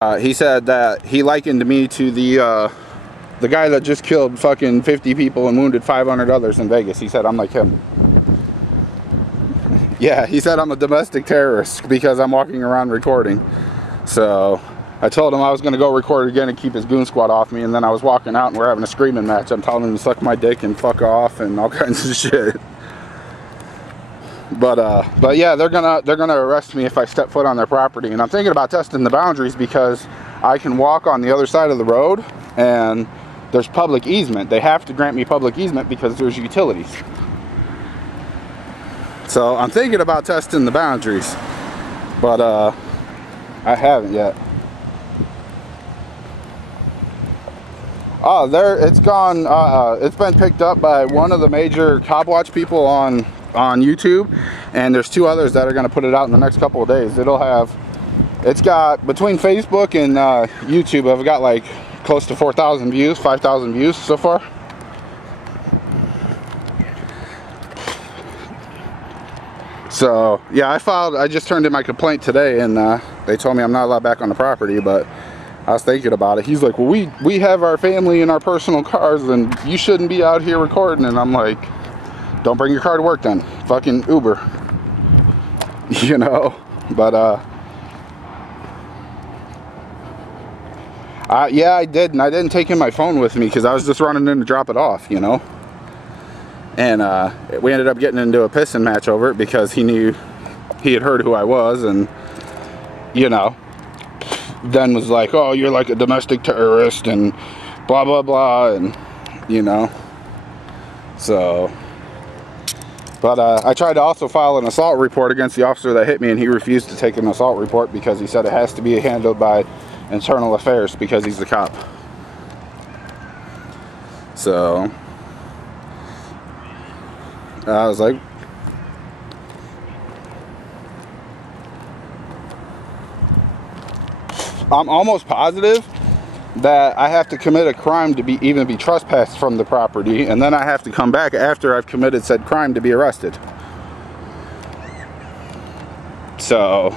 He said that he likened me to the guy that just killed fucking 50 people and wounded 500 others in Vegas. He said I'm like him. Yeah, he said I'm a domestic terrorist because I'm walking around recording. So I told him I was going to go record again and keep his goon squad off me, and then I was walking out and we're having a screaming match. I'm telling him to suck my dick and fuck off and all kinds of shit. But yeah, they're gonna arrest me if I step foot on their property, and I'm thinking about testing the boundaries because I can walk on the other side of the road and there's public easement. They have to grant me public easement because there's utilities. So I'm thinking about testing the boundaries, but I haven't yet. Oh, it's gone. It's been picked up by one of the major cop watch people on YouTube, and there's 2 others that are going to put it out in the next couple of days. It's got, between Facebook and YouTube, I've got like close to 4,000 views, 5,000 views so far. So yeah, I just turned in my complaint today, and they told me I'm not allowed back on the property, but I was thinking about it. He's like, well, we have our family in our personal cars, and you shouldn't be out here recording. And I'm like, don't bring your car to work then. Fucking Uber. You know? But yeah, I did, and I didn't take in my phone with me because I was just running in to drop it off, you know? And we ended up getting into a pissing match over it because he had heard who I was, and, you know, then was like, oh, you're like a domestic terrorist and blah blah blah, and you know. So but I tried to also file an assault report against the officer that hit me, and he refused to take an assault report because he said it has to be handled by internal affairs because he's the cop. So I was like, I'm almost positive that I have to commit a crime to even be trespassed from the property, and then I have to come back after I've committed said crime to be arrested. So,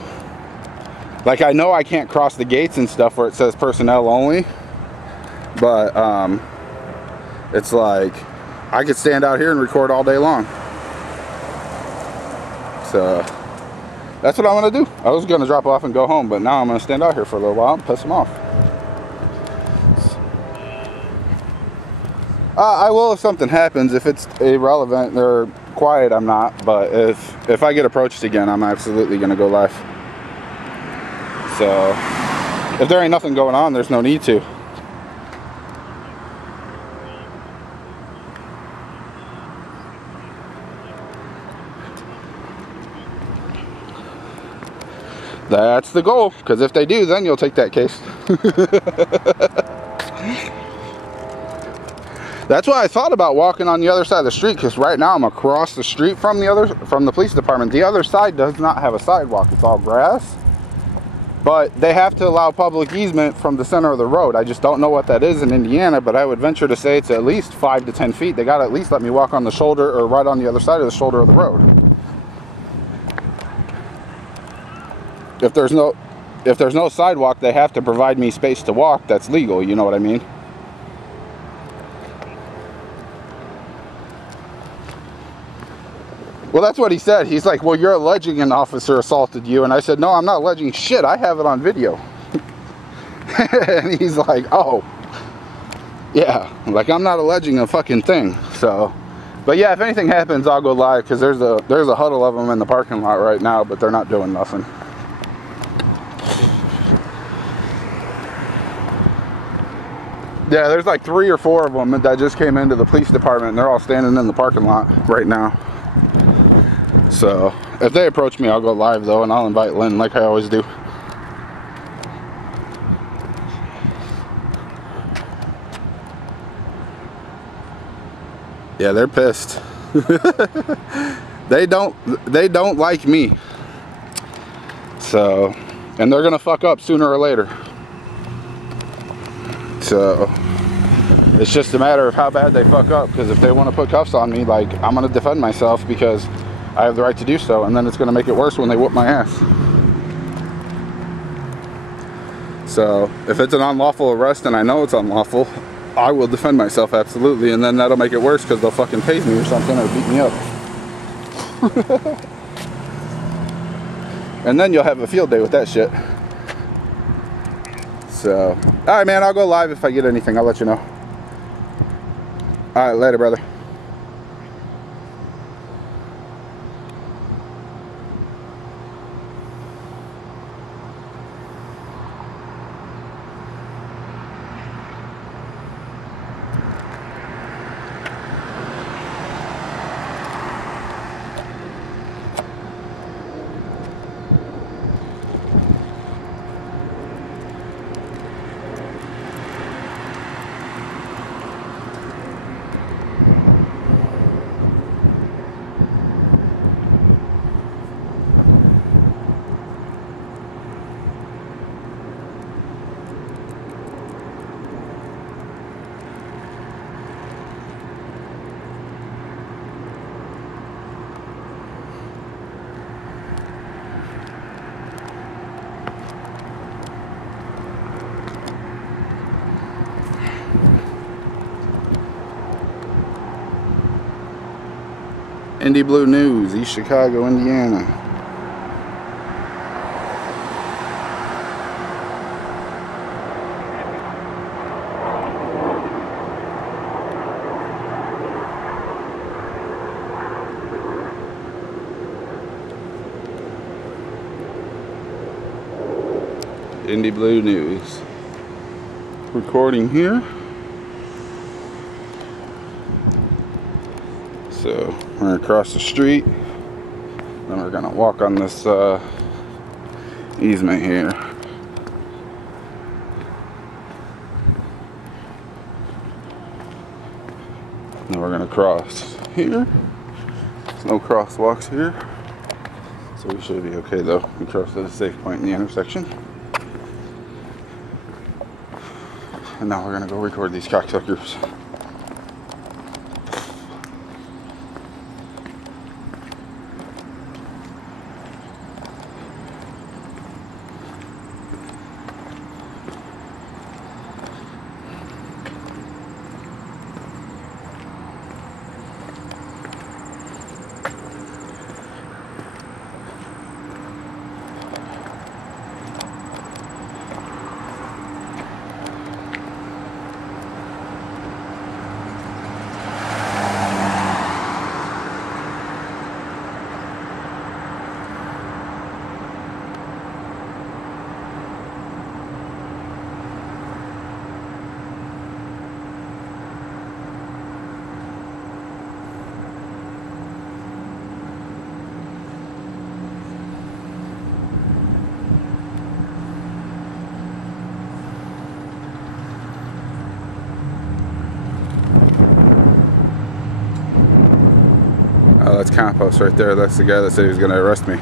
like, I know I can't cross the gates and stuff where it says personnel only, but it's like I could stand out here and record all day long. So that's what I'm going to do. I was going to drop off and go home, but now I'm going to stand out here for a little while and piss them off. I will if something happens. If it's irrelevant or quiet, I'm not. But if I get approached again, I'm absolutely going to go live. So if there ain't nothing going on, there's no need to. That's the goal, because if they do, then you'll take that case. That's why I thought about walking on the other side of the street, because right now I'm across the street from the police department. The other side does not have a sidewalk. It's all grass. But they have to allow public easement from the center of the road. I just don't know what that is in Indiana, but I would venture to say it's at least 5 to 10 feet. They got to at least let me walk on the shoulder or right on the other side of the shoulder of the road. If there's no sidewalk, they have to provide me space to walk that's legal, you know what I mean? Well, that's what he said. He's like, well, you're alleging an officer assaulted you. And I said, no, I'm not alleging shit. I have it on video. And he's like, oh, yeah. Like, I'm not alleging a fucking thing. So, but yeah, if anything happens, I'll go live, because there's a huddle of them in the parking lot right now, but they're not doing nothing. Yeah, there's like 3 or 4 of them that just came into the police department, and they're all standing in the parking lot right now. So if they approach me, I'll go live though, and I'll invite Lynn like I always do. Yeah, they're pissed. They don't like me. So, and they're gonna fuck up sooner or later. So it's just a matter of how bad they fuck up, because if they want to put cuffs on me, like, I'm going to defend myself because I have the right to do so, and then it's going to make it worse when they whoop my ass. So if it's an unlawful arrest and I know it's unlawful, I will defend myself, absolutely, and then that'll make it worse because they'll fucking tase me or something or beat me up. And then you'll have a field day with that shit. So, alright man, I'll go live if I get anything. I'll let you know. Alright, later brother. Indy Blue News, East Chicago, Indiana. Indy Blue News. Recording here. So we're gonna cross the street, then we're gonna walk on this easement here. Then we're gonna cross here. There's no crosswalks here, so we should be okay though. We crossed at a safe point in the intersection. And now we're gonna go record these cocksuckers. Oh, that's Campos right there. That's the guy that said he was going to arrest me.